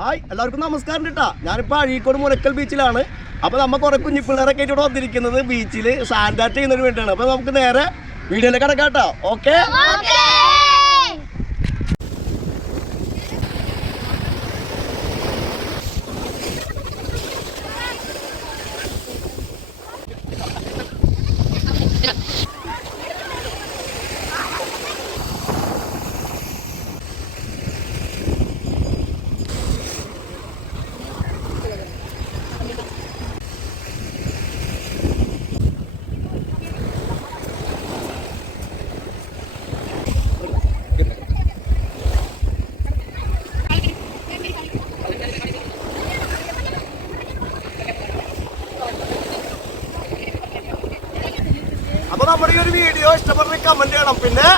Hi എല്ലാവർക്കും നമസ്കാരം കേട്ടാ. ഞാനിപ്പോൾ അഴീക്കോട് മുലക്കൽ ബീച്ചിലാണ്. അപ്പോൾ നമ്മൾ കുറേ കുഞ്ഞിപ്പിള്ളേരൊക്കെ ആയിട്ട് ഇവിടെ വന്നിരിക്കുന്നത് ബീച്ചിൽ സാൻഡാറ്റ് ചെയ്യുന്നതിന് വേണ്ടിയാണ്. അപ്പോൾ നമുക്ക് നേരെ വീഡിയോയിലേക്ക് കിടക്കാം കേട്ടോ. ഓക്കെ അപ്പോൾ നമ്മുടെ ഈ ഒരു വീഡിയോ ഇഷ്ടപ്പെടുന്ന കമന്റ് ചെയ്യണം, പിന്നെ